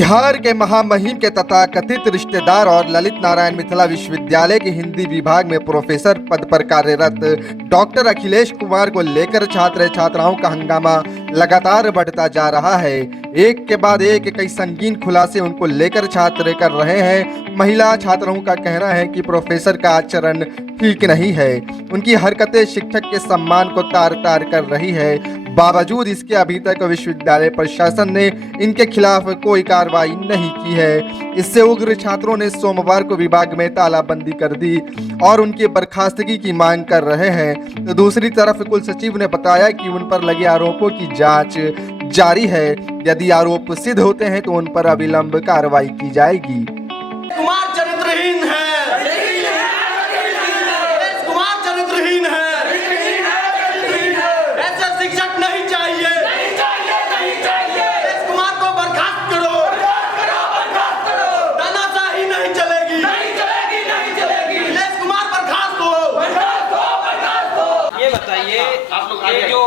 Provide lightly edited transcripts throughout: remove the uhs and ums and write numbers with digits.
बिहार के महामहिम के तथाकथित रिश्तेदार और ललित नारायण मिथिला विश्वविद्यालय के हिंदी विभाग में प्रोफेसर पद पर कार्यरत डॉक्टर अखिलेश कुमार को लेकर छात्र छात्राओं का हंगामा लगातार बढ़ता जा रहा है। एक के बाद एक कई संगीन खुलासे उनको लेकर छात्र कर रहे हैं। महिला छात्राओं का कहना है कि प्रोफेसर का आचरण ठीक नहीं है, उनकी हरकतें शिक्षक के सम्मान को तार तार कर रही है। बावजूद इसके अभी तक विश्वविद्यालय प्रशासन ने इनके खिलाफ कोई कार्रवाई नहीं की है। इससे उग्र छात्रों ने सोमवार को विभाग में तालाबंदी कर दी और उनकी बर्खास्तगी की मांग कर रहे हैं। तो दूसरी तरफ कुल सचिव ने बताया कि उन पर लगे आरोपों की जांच जारी है। यदि आरोप सिद्ध होते हैं तो उन पर अविलंब कार्रवाई की जाएगी। कुमार चरित्रहीन है, कुमार चरित्रहीन है, ऐसे शिक्षक नहीं चाहिए, इस कुमार को बर्खास्त करो, तानाशाही नहीं चलेगी, इस कुमार बर्खास्त हो। ये बताइए आप लोग ये जो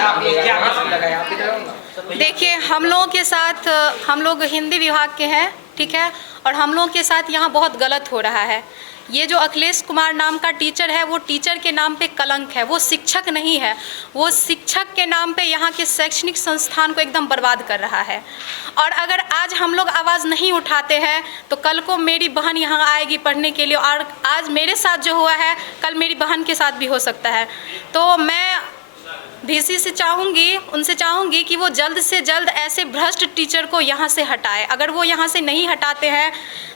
आप लोग क्या कसम लगाए आप इधर? देखिए, हम लोगों के साथ, हम लोग हिंदी विभाग के हैं, ठीक है, और हम लोगों के साथ यहाँ बहुत गलत हो रहा है। ये जो अखिलेश कुमार नाम का टीचर है, वो टीचर के नाम पे कलंक है, वो शिक्षक नहीं है। वो शिक्षक के नाम पे यहाँ के शैक्षणिक संस्थान को एकदम बर्बाद कर रहा है। और अगर आज हम लोग आवाज़ नहीं उठाते हैं तो कल को मेरी बहन यहाँ आएगी पढ़ने के लिए, और आज मेरे साथ जो हुआ है कल मेरी बहन के साथ भी हो सकता है। तो मैं VC से उनसे चाहूँगी कि वो जल्द से जल्द ऐसे भ्रष्ट टीचर को यहाँ से हटाए। अगर वो यहाँ से नहीं हटाते हैं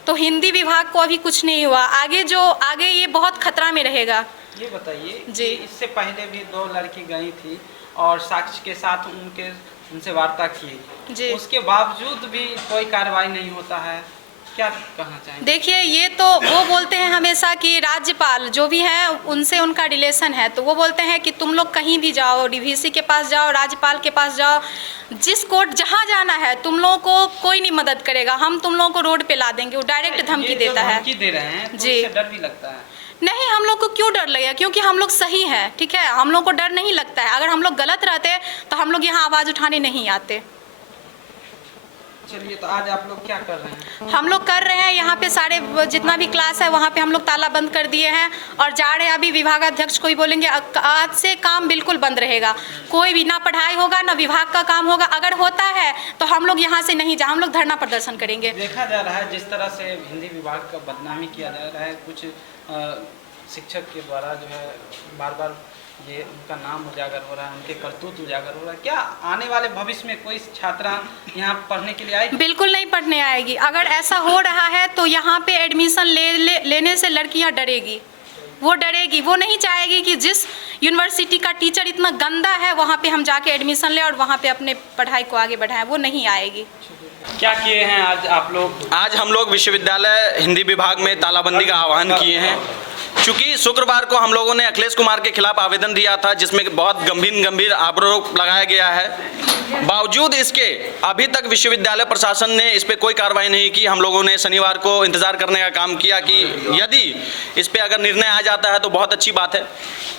तो हिंदी विभाग को अभी कुछ नहीं हुआ, आगे ये बहुत खतरा में रहेगा। ये बताइए जी, इससे पहले भी 2 लड़की गई थी और साक्ष्य के साथ उनसे वार्ता की, उसके बावजूद भी कोई कार्रवाई नहीं होता है, क्या कहना चाहेंगे? देखिए, ये तो वो बोलते हैं हमेशा कि राज्यपाल जो भी हैं उनसे उनका रिलेशन है, तो वो बोलते हैं कि तुम लोग कहीं भी जाओ, DVC के पास जाओ, राज्यपाल के पास जाओ, जिस कोर्ट जहाँ जाना है तुम लोगों को कोई नहीं मदद करेगा, हम तुम लोगों को रोड पे ला देंगे। वो डायरेक्ट धमकी देता है। धमकी दे रहे हैं तो जी, इससे डर भी लगता है? नहीं, हम लोग को क्यों डर लगेगा? क्योंकि हम लोग सही हैं, ठीक है, हम लोग को डर नहीं लगता है। अगर हम लोग गलत रहते तो हम लोग यहाँ आवाज़ उठाने नहीं आते। चलिए, तो आज आप लोग क्या कर रहे हैं? हम लोग कर रहे हैं यहाँ पे सारे जितना भी क्लास है वहाँ पे हम लोग ताला बंद कर दिए हैं और जा रहे हैं। अभी विभागाध्यक्ष को ही बोलेंगे आज से काम बिल्कुल बंद रहेगा, कोई भी ना पढ़ाई होगा ना विभाग का काम होगा। अगर होता है तो हम लोग यहाँ से नहीं हम लोग धरना प्रदर्शन करेंगे। देखा जा रहा है जिस तरह से हिंदी विभाग का बदनामी किया जा रहा है, कुछ शिक्षक के द्वारा जो है बार बार ये उनका नाम उजागर हो रहा है, उनके करतूत उजागर हो रहा है। क्या आने वाले भविष्य में कोई छात्रा यहाँ पढ़ने के लिए आएगी? बिल्कुल नहीं पढ़ने आएगी। अगर ऐसा हो रहा है तो यहाँ पे एडमिशन लेने से लड़कियाँ डरेगी, वो डरेगी, वो नहीं चाहेगी कि जिस यूनिवर्सिटी का टीचर इतना गंदा है वहाँ पे हम जाके एडमिशन लें और वहाँ पे अपने पढ़ाई को आगे बढ़ाएं, वो नहीं आएगी। क्या किए हैं आज आप लोग? आज हम लोग विश्वविद्यालय हिंदी विभाग में तालाबंदी का आह्वान किए हैं। चूँकि शुक्रवार को हम लोगों ने अखिलेश कुमार के खिलाफ आवेदन दिया था जिसमें बहुत गंभीर आरोप लगाया गया है। बावजूद इसके अभी तक विश्वविद्यालय प्रशासन ने इस पर कोई कार्रवाई नहीं की। हम लोगों ने शनिवार को इंतजार करने का काम किया कि यदि इस पर अगर निर्णय आ जाता है तो बहुत अच्छी बात है,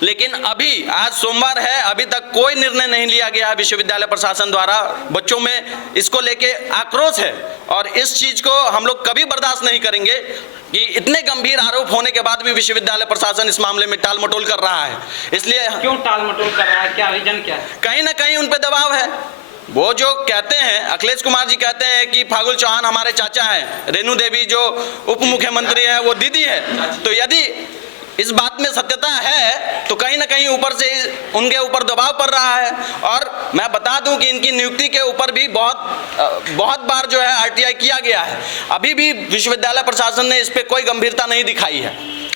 लेकिन अभी आज सोमवार है, अभी तक कोई निर्णय नहीं लिया गया है विश्वविद्यालय प्रशासन द्वारा। बच्चों में इसको लेके आक्रोश है और इस चीज़ को हम लोग कभी बर्दाश्त नहीं करेंगे कि इतने गंभीर आरोप होने के बाद भी विश्वविद्यालय प्रशासन इस मामले में टाल मटोल कर रहा है। इसलिए क्यों टाल मटोल कर रहा है? क्या रीजन क्या है? कहीं ना कहीं उन पर दबाव है। वो जो कहते हैं, अखिलेश कुमार जी कहते हैं कि फागुल चौहान हमारे चाचा हैं, रेणु देवी जो उप मुख्यमंत्री हैं वो दीदी है। तो यदि इस बात में सत्यता है तो कहीं ना कहीं ऊपर से उनके ऊपर दबाव पड़ रहा है। और मैं बता दूं कि इनकी नियुक्ति के ऊपर भी बहुत बार जो है RTI किया गया है। अभी भी विश्वविद्यालय प्रशासन ने इस पर कोई गंभीरता नहीं दिखाई है।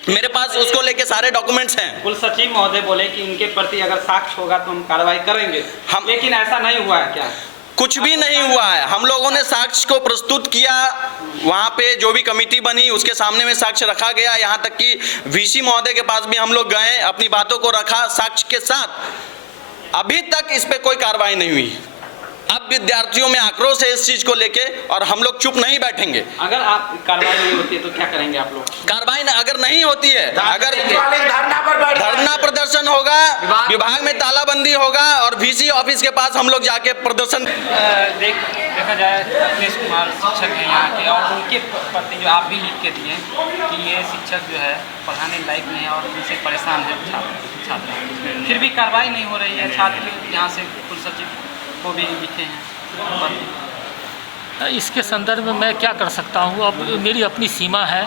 मेरे पास उसको लेके सारे डॉक्यूमेंट्स हैं। कुल सचिव महोदय बोले कि इनके प्रति अगर साक्ष्य होगा तो हम कार्रवाई करेंगे, लेकिन ऐसा नहीं हुआ है। क्या कुछ भी नहीं हुआ है? हम लोगों ने साक्ष्य को प्रस्तुत किया, वहाँ पे जो भी कमेटी बनी उसके सामने में साक्ष्य रखा गया। यहाँ तक कि VC महोदय के पास भी हम लोग गए, अपनी बातों को रखा साक्ष्य के साथ। अभी तक इस पे कोई कार्रवाई नहीं हुई। अब विद्यार्थियों में आक्रोश है इस चीज को लेके और हम लोग चुप नहीं बैठेंगे। अगर आप कार्रवाई नहीं होती है तो क्या करेंगे आप लोग? कार्रवाई अगर नहीं होती है, अगर धरना धरना प्रदर्शन होगा, विभाग में तालाबंदी होगा और VC ऑफिस के पास हम लोग जाके प्रदर्शन। देखा जाए अखिलेश कुमार शिक्षक हैं यहाँ के और उनके प्रति जो आप भी लिख के दिए कि ये शिक्षक जो है पढ़ाने लायक नहीं है और उनसे परेशान है छात्र, फिर भी कार्रवाई नहीं हो रही है। छात्र यहाँ से कुलसचिव को भी लिखे हैं। इसके संदर्भ में मैं क्या कर सकता हूँ? अब मेरी अपनी सीमा है,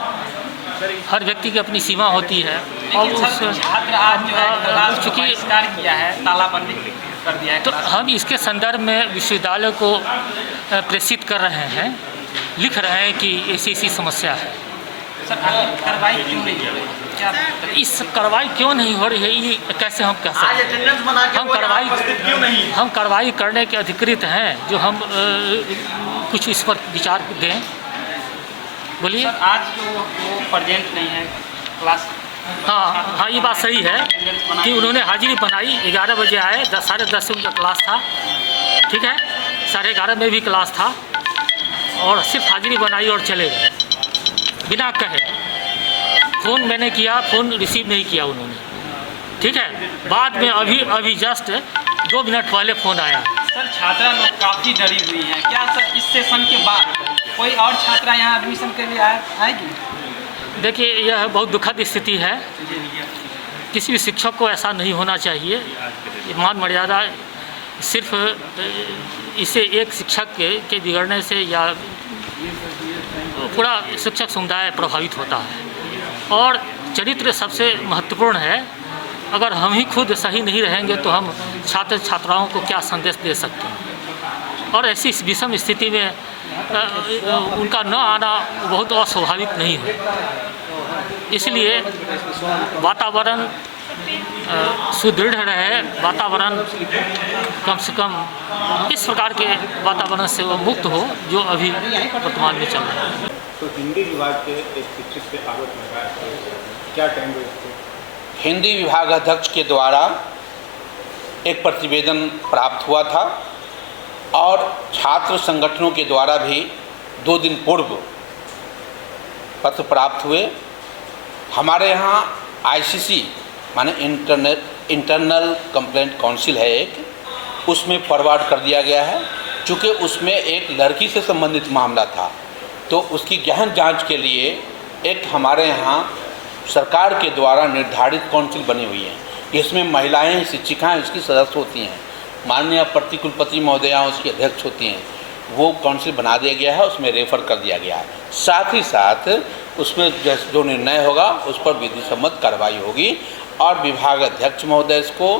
हर व्यक्ति की अपनी सीमा होती है। और उस छात्र आज जो है क्लास को चूँकि बहिष्कार किया है, तालाबंदी कर दिया है तो क्लास। हम इसके संदर्भ में विश्वविद्यालय को प्रेषित कर रहे हैं, लिख रहे हैं कि ऐसी समस्या है। सर कार्रवाई क्यों नहीं हो रही? क्या इस कार्रवाई क्यों नहीं हो रही है, ये कैसे हम कह सकते हैं? हम कार्रवाई करने के अधिकृत हैं, जो हम कुछ इस पर विचार दें। बोलिए। सर आज जो वो प्रेजेंट नहीं है क्लास। हाँ, ये बात सही है कि उन्होंने हाजिरी बनाई, 11 बजे आए, 10:30 से उनका क्लास था, ठीक है, 11:30 में भी क्लास था और सिर्फ हाजिरी बनाई और चले गए बिना कहे। फ़ोन मैंने किया, फ़ोन रिसीव नहीं किया उन्होंने, ठीक है। बाद में अभी जस्ट 2 मिनट पहले फ़ोन आया। सर छात्रा लोग काफ़ी डरी हुई हैं, क्या सर इस सेशन के बाद कोई और छात्रा यहाँ एडमिशन के लिए आएगी? देखिए, यह बहुत दुखद स्थिति है। किसी भी शिक्षक को ऐसा नहीं होना चाहिए। मान मर्यादा सिर्फ इसे एक शिक्षक के बिगड़ने से या पूरा शिक्षक समुदाय प्रभावित होता है। और चरित्र सबसे महत्वपूर्ण है। अगर हम ही खुद सही नहीं रहेंगे तो हम छात्र छात्राओं को क्या संदेश दे सकते हैं? और ऐसी विषम स्थिति में उनका न आना बहुत अस्वाभाविक नहीं है। इसलिए वातावरण सुदृढ़ रहे, वातावरण कम से कम इस प्रकार के वातावरण से वो मुक्त हो जो अभी वर्तमान में चल रहा है। तो हिंदी विभाग के एक शिक्षक पे आरोप लगा है, क्या कहेंगे इसको? हिंदी विभाग अध्यक्ष के द्वारा एक प्रतिवेदन प्राप्त हुआ था और छात्र संगठनों के द्वारा भी 2 दिन पूर्व पत्र प्राप्त हुए। हमारे यहाँ ICC माने इंटरनल कंप्लेंट काउंसिल है एक, उसमें फॉरवर्ड कर दिया गया है। चूँकि उसमें एक लड़की से संबंधित मामला था तो उसकी गहन जांच के लिए एक हमारे यहाँ सरकार के द्वारा निर्धारित काउंसिल बनी हुई है। इसमें महिलाएं शिक्षिकाएं इसकी सदस्य होती हैं, माननीय प्रतिकुलपति महोदया उसकी अध्यक्ष होती हैं। वो काउंसिल बना दिया गया है, उसमें रेफर कर दिया गया है। साथ ही साथ उसमें जो निर्णय होगा उस पर विधि सम्मत कार्रवाई होगी। और विभाग अध्यक्ष महोदय को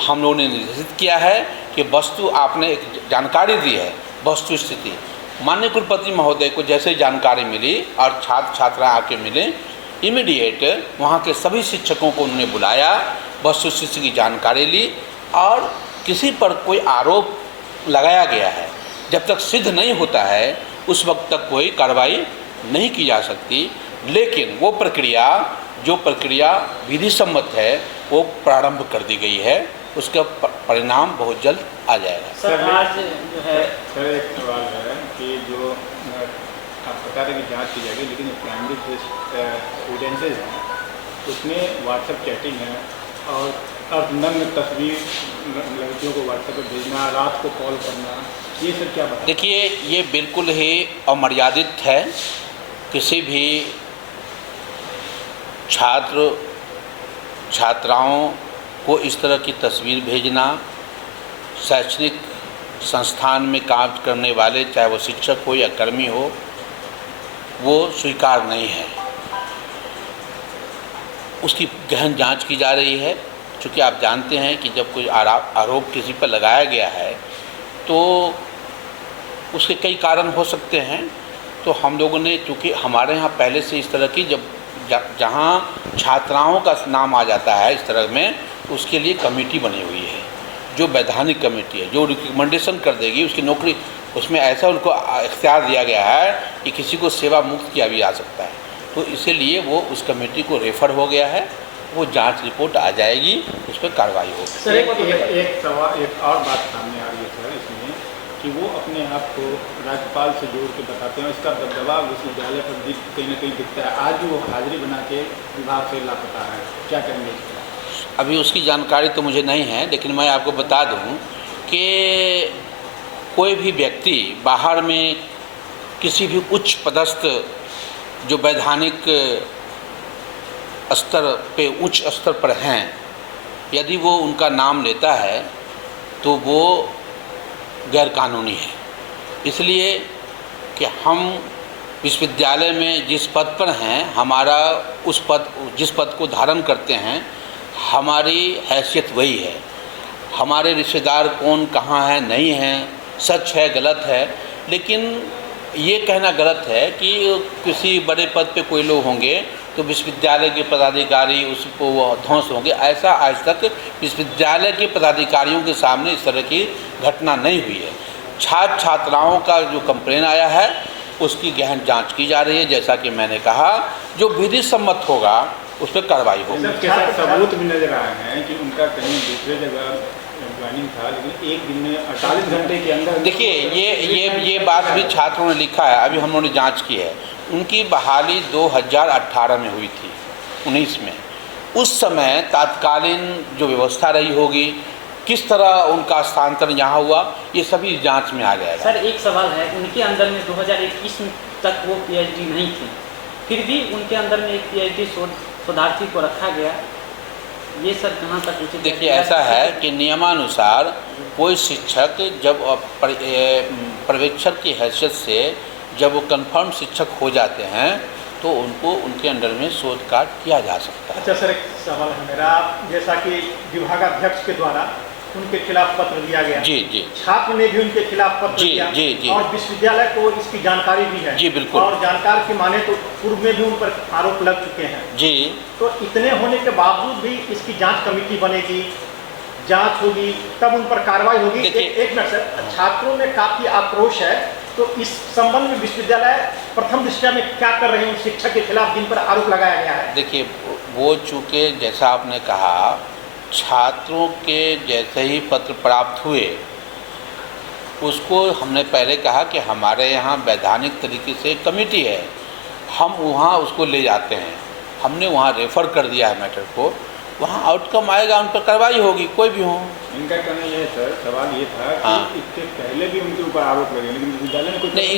हम लोगों ने निर्देशित किया है कि वस्तु आपने एक जानकारी दी है, वस्तु स्थिति माननीय कुलपति महोदय को जैसे जानकारी मिली और छात्र छात्रा आके मिले, इमीडिएट वहाँ के सभी शिक्षकों को उन्होंने बुलाया, वस्तु स्थिति की जानकारी ली और किसी पर कोई आरोप लगाया गया है जब तक सिद्ध नहीं होता है उस वक्त तक कोई कार्रवाई नहीं की जा सकती। लेकिन वो प्रक्रिया जो प्रक्रिया विधि सम्मत है वो प्रारंभ कर दी गई है, उसका परिणाम बहुत जल्द आ जाएगा। सर आज जो है सर एक सवाल है कि जो आप बता रहे हैं कि जाँच की जाएगी, लेकिन प्राइमरी स्टूडेंसेज हैं उसमें व्हाट्सएप चैटिंग है और नग्न तस्वीर लड़कियों को व्हाट्सएप पर भेजना, रात को कॉल करना, ये सब क्या बताएं? देखिए, ये बिल्कुल ही अमर्यादित है। किसी भी छात्र छात्राओं को इस तरह की तस्वीर भेजना, शैक्षणिक संस्थान में काम करने वाले चाहे वो शिक्षक हो या कर्मी हो, वो स्वीकार नहीं है। उसकी गहन जांच की जा रही है। चूँकि आप जानते हैं कि जब कोई आरोप किसी पर लगाया गया है तो उसके कई कारण हो सकते हैं। तो हम लोगों ने, चूँकि हमारे यहाँ पहले से इस तरह की जहाँ छात्राओं का नाम आ जाता है इस तरह में, उसके लिए कमेटी बनी हुई है जो वैधानिक कमेटी है, जो रिकमेंडेशन कर देगी उसकी नौकरी। उसमें ऐसा उनको इख्तियार दिया गया है कि किसी को सेवा मुक्त किया भी जा सकता है। तो इसीलिए वो उस कमेटी को रेफर हो गया है, वो जांच रिपोर्ट आ जाएगी, उस पर कार्रवाई होगी। सर एक सवाल, एक और बात सामने आ रही है सर इसमें कि वो अपने आप को राज्यपाल से जोड़ के बताते हैं। इसका दबदबा विश्वविद्यालय पर कहीं ना कहीं दिखता है। आज भी वो हाजिरी बना के विभाग से लापता है, क्या करेंगे? अभी उसकी जानकारी तो मुझे नहीं है, लेकिन मैं आपको बता दूं कि कोई भी व्यक्ति बाहर में किसी भी उच्च पदस्थ जो वैधानिक स्तर पे उच्च स्तर पर हैं, यदि वो उनका नाम लेता है तो वो गैरकानूनी है। इसलिए कि हम विश्वविद्यालय में जिस पद पर हैं, हमारा जिस पद को धारण करते हैं, हमारी हैसियत वही है। हमारे रिश्तेदार कौन कहाँ है नहीं है, सच है गलत है, लेकिन ये कहना गलत है कि किसी बड़े पद पे कोई लोग होंगे तो विश्वविद्यालय के पदाधिकारी उसको ध्वंस होंगे। ऐसा आज तक विश्वविद्यालय के पदाधिकारियों के सामने इस तरह की घटना नहीं हुई है। छात्र छात्राओं का जो कंप्लेन आया है उसकी गहन जांच की जा रही है। जैसा कि मैंने कहा, जो विधि सम्मत होगा उस पर कार्रवाई होगी। सबूत भी नजर आए हैं कि उनका कहीं दूसरे जगह ज्वाइनिंग था, लेकिन एक दिन में 48 घंटे के अंदर। देखिए, ये बात भी छात्रों ने लिखा है, अभी हम लोगों ने जाँच की है। उनकी बहाली 2018 में हुई थी, 19 में। उस समय तत्कालीन जो व्यवस्था रही होगी, किस तरह उनका स्थानांतरण यहाँ हुआ, ये सभी जांच में आ जाएगा। सर, एक सवाल है, उनके अंदर में 2021 तक वो पीएचडी नहीं थी, फिर भी उनके अंदर में एक पीएचडी शोधार्थी को रखा गया, ये सर कहाँ तक उचित? देखिए, ऐसा है कि नियमानुसार कोई शिक्षक जब पर्यवेक्षक की हैसियत से जब वो कंफर्म शिक्षक हो जाते हैं तो उनको उनके अंडर में शोध कार्य किया जा सकता है। अच्छा सर, एक सवाल है मेरा, जैसा कि विभागाध्यक्ष के द्वारा उनके खिलाफ पत्र दिया गया, जी जी, छात्र ने भी उनके खिलाफ पत्र जी, दिया, जी जी, और विश्वविद्यालय को इसकी जानकारी भी है, जी बिल्कुल, और जानकार की माने तो पूर्व में भी उन पर आरोप लग चुके हैं जी। तो इतने होने के बावजूद भी इसकी जांच कमेटी बनेगी, जांच होगी, तब उन पर कार्रवाई होगी। एक मिनट सर, छात्रों में काफी आक्रोश है, तो इस संबंध में विश्वविद्यालय प्रथम दृष्टया में क्या कर रहे हैं उन शिक्षक के खिलाफ जिन पर आरोप लगाया गया है? देखिए, वो चूँकि जैसा आपने कहा, छात्रों के जैसे ही पत्र प्राप्त हुए, उसको हमने पहले कहा कि हमारे यहाँ वैधानिक तरीके से कमेटी है, हम वहाँ उसको ले जाते हैं। हमने वहाँ रेफ़र कर दिया है मैटर को, वहाँ आउटकम आएगा, उन पर कार्रवाई होगी, कोई भी हो। इनका कहना यह है सर, सवाल ये था कि हाँ, इससे पहले भी उनके ऊपर आरोप लगे, लेकिन विश्वविद्यालय में कुछ नहीं,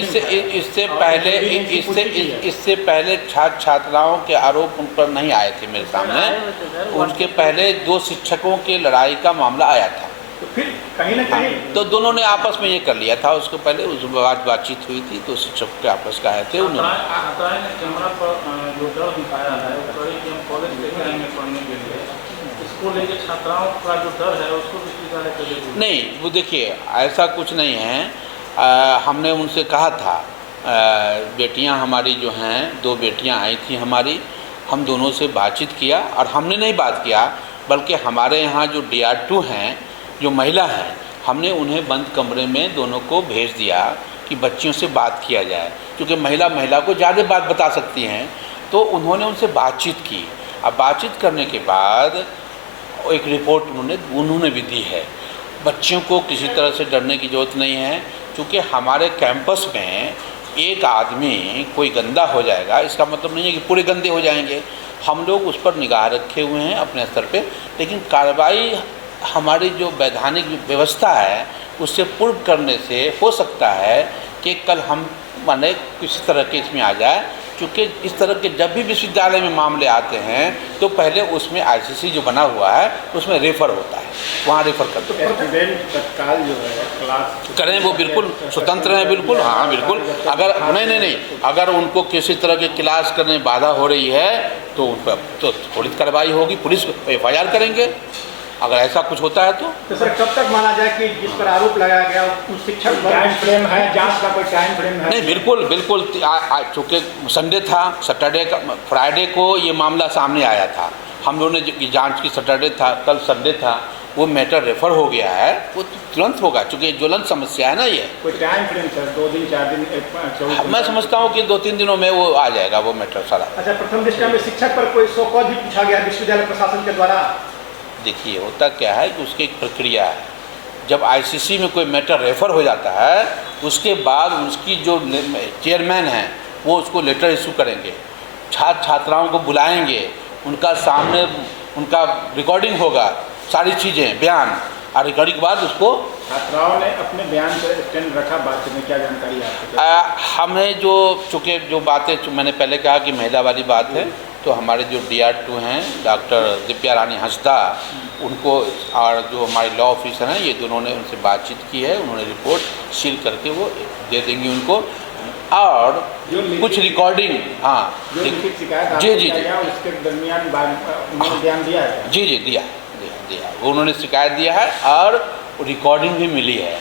इससे पहले छात्र छात्राओं के आरोप उन पर नहीं आए थे मेरे सामने। उनके पहले 2 शिक्षकों के लड़ाई का मामला आया था, तो फिर कहीं ना कहीं तो दोनों ने आपस में ये कर लिया था। उसको पहले उस बातचीत हुई थी, 2 शिक्षक के आपस का आए थे। उन्होंने कैमरा पर जो डर दिखाया है कि हम कॉलेज लेकर आएंगे पढ़ने के लिए, इसको लेकर छात्राओं का जो डर है उसको विश्वविद्यालय कर देते नहीं, वो देखिए, ऐसा कुछ नहीं है। हमने उनसे कहा था, बेटियां हमारी जो हैं, 2 बेटियां आई थी हमारी, हम दोनों से बातचीत किया, और हमने नहीं बात किया बल्कि हमारे यहाँ जो DR2 हैं, जो महिला हैं, हमने उन्हें बंद कमरे में दोनों को भेज दिया कि बच्चियों से बात किया जाए, क्योंकि महिला को ज़्यादा बात बता सकती हैं। तो उन्होंने उनसे बातचीत की। अब बातचीत करने के बाद एक रिपोर्ट उन्होंने भी दी है। बच्चियों को किसी तरह से डरने की ज़रूरत नहीं है, क्योंकि हमारे कैंपस में एक आदमी कोई गंदा हो जाएगा, इसका मतलब नहीं है कि पूरे गंदे हो जाएंगे। हम लोग उस पर निगाह रखे हुए हैं अपने स्तर पे, लेकिन कार्रवाई हमारी जो वैधानिक व्यवस्था है उससे पूर्व करने से हो सकता है कि कल हम माने किसी तरह के इसमें आ जाए, क्योंकि इस तरह के जब भी विश्वविद्यालय में मामले आते हैं तो पहले उसमें ICC जो बना हुआ है उसमें रेफ़र होता है, वहाँ रेफ़र करते हैं। स्टूडेंट तत्काल जो है क्लास करें, वो बिल्कुल स्वतंत्र हैं, बिल्कुल, हाँ बिल्कुल। अगर नहीं, अगर उनको किसी तरह के क्लास करने में बाधा हो रही है तो उन पर तो थोड़ी कार्रवाई होगी, पुलिस FIR करेंगे अगर ऐसा कुछ होता है तो सर कब तक माना जाए कि जिस पर आरोप लगाया गया उस शिक्षक टाइम फ्रेम है, जांच का कोई टाइम फ्रेम है? नहीं, बिल्कुल। चूँकि संडे था, सैटरडे का, फ्राइडे को ये मामला सामने आया था, हम लोगों ने जांच की, सैटरडे था, कल संडे था, वो मैटर रेफर हो गया है, वो तुरंत होगा, क्योंकि ज्वलंत समस्या है ना ये। कोई टाइम फ्रेम सर, 2 दिन 4 दिन 24 दिन? मैं समझता हूँ कि 2-3 दिनों में वो आ जाएगा वो मैटर सारा। अच्छा, प्रथम दृष्टया में शिक्षक पर कोई सो कॉज भी पूछा गया विश्वविद्यालय प्रशासन के द्वारा? देखिए, होता क्या है कि उसकी एक प्रक्रिया है, जब आईसीसी में कोई मैटर रेफ़र हो जाता है उसके बाद उसकी जो चेयरमैन हैं वो उसको लेटर इशू करेंगे, छात्र छात्राओं को बुलाएंगे, उनका सामने उनका रिकॉर्डिंग होगा, सारी चीज़ें बयान, और रिकॉर्डिंग के बाद उसको छात्राओं ने अपने बयान पर स्टैंड रखा। बात में क्या जानकारी आपको? हमें जो चूँकि जो बातें मैंने पहले कहा कि महिला वाली बात है, तो हमारे जो DR2 हैं डॉक्टर दिव्या रानी हंसदा, उनको और जो हमारे लॉ ऑफिसर हैं ये दोनों ने उनसे बातचीत की है, उन्होंने रिपोर्ट सील करके वो दे देंगे उनको, और कुछ रिकॉर्डिंग। हाँ जो लिखित शिकायत जी जी जी उसके दरमियान उन्होंने बयान दिया है? जी जी दिया उन्होंने शिकायत दिया है और रिकॉर्डिंग भी मिली है,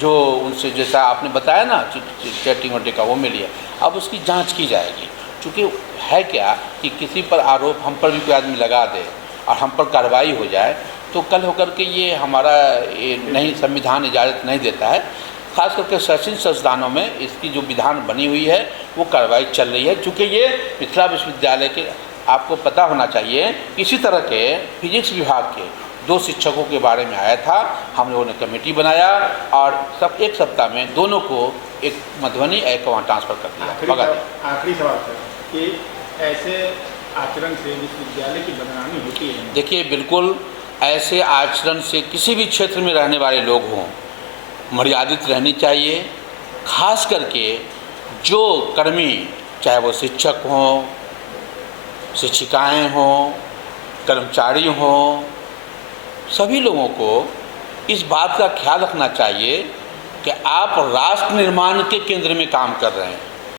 जो उनसे जैसा आपने बताया ना चैटिंग और डेका वो मिली है। अब उसकी जांच की जाएगी, क्योंकि है क्या कि किसी पर आरोप हम पर भी कोई आदमी लगा दे और हम पर कार्रवाई हो जाए तो कल होकर के ये हमारा नहीं संविधान इजाज़त नहीं देता है। खास करके शैक्षणिक संस्थानों में इसकी जो विधान बनी हुई है वो कार्रवाई चल रही है, चूँकि ये मिथिला विश्वविद्यालय के आपको पता होना चाहिए इसी तरह के फिजिक्स विभाग के 2 शिक्षकों के बारे में आया था। हम लोगों ने कमेटी बनाया और सब एक सप्ताह में दोनों को एक मधुबनी एक वहाँ ट्रांसफ़र कर दिया। आखिरी सवाल सर कि ऐसे आचरण से विश्वविद्यालय की बदनामी होती है? देखिए बिल्कुल ऐसे आचरण से किसी भी क्षेत्र में रहने वाले लोग हों मर्यादित रहनी चाहिए। खास करके जो कर्मी, चाहे वो शिक्षक हों, शिक्षिकाएं हों, कर्मचारी हों, सभी लोगों को इस बात का ख्याल रखना चाहिए कि आप राष्ट्र निर्माण के केंद्र में काम कर रहे हैं।